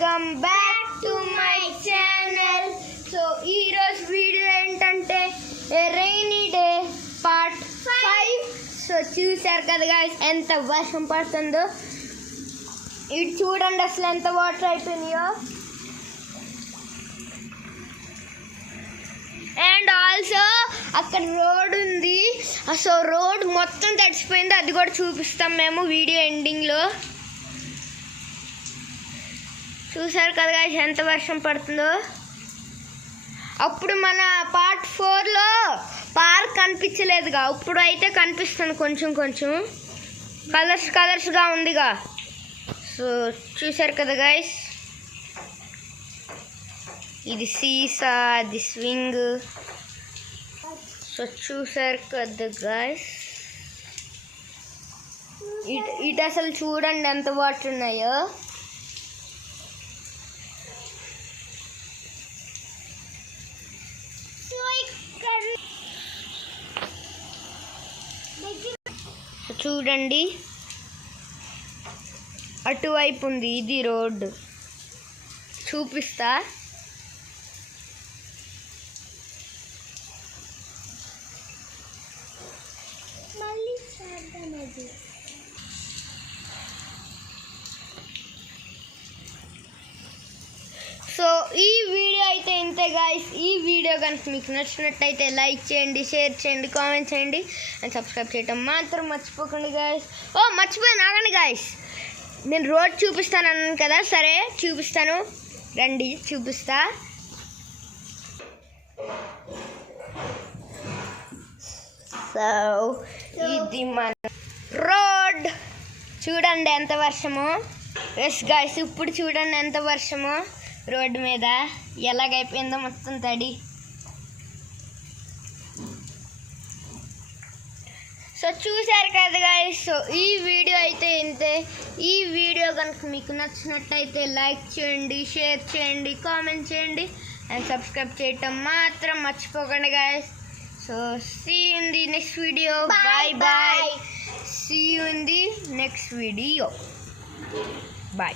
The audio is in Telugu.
Welcome back to my channel. So ఈరోజు వీడియో ఏంటంటే రెయినీ డే పార్ట్ 5. సో చూసారు కదా guys ఎంత వర్షం పడుతుందో. ఇటు చూడండి అసలు ఎంత వాటర్ అయిపోయినాయో. అండ్ ఆల్సో అక్కడ రోడ్ ఉంది. సో రోడ్ మొత్తం తడిసిపోయింది, అది కూడా చూపిస్తాం మేము వీడియో ఎండింగ్లో. చూసారు కదా guys ఎంత వర్షం పడుతుందో. అప్పుడు మన పార్ట్ 4లో పార్క్ కనిపించలేదుగా, ఇప్పుడు అయితే కనిపిస్తుంది కొంచెం కొంచెం కలర్స్గా ఉందిగా. సో చూసారు కదా guys, ఇది సీసా, అది స్వింగ్. సో చూసారు కదా guys, ఇటు అసలు చూడండి ఎంత వాటర్ ఉన్నాయో. చూడండి అటువైపు ఉంది, ఇది రోడ్డు. చూపిస్తా. సో ఈ వీడియో అయితే ఇంతే గాయస్. ఈ వీడియో కనుక మీకు నచ్చినట్టయితే లైక్ చేయండి, షేర్ చేయండి, కామెంట్ చేయండి అండ్ సబ్స్క్రైబ్ చేయటం మాత్రం మర్చిపోకండి గాయస్. మర్చిపోయాను, ఆగండి గాయస్, నేను రోడ్ చూపిస్తాను అన్నాను కదా. సరే చూపిస్తాను, రండి చూపిస్తా. సో ఇది మన రోడ్. చూడండి ఎంత వర్షమో. ఎస్ గాయస్, ఇప్పుడు చూడండి ఎంత వర్షమో. రోడ్డు మీద ఎలాగైపోయిందో మొత్తం తడి. సో చూసారు కదా గాయస్. సో ఈ వీడియో అయితే ఇంతే. ఈ వీడియో కనుక మీకు నచ్చినట్టయితే లైక్ చేయండి, షేర్ చేయండి, కామెంట్ చేయండి అండ్ సబ్స్క్రైబ్ చేయటం మాత్రం మర్చిపోకండి guys. So see you in the next video. Bye. See you in the next video. Bye.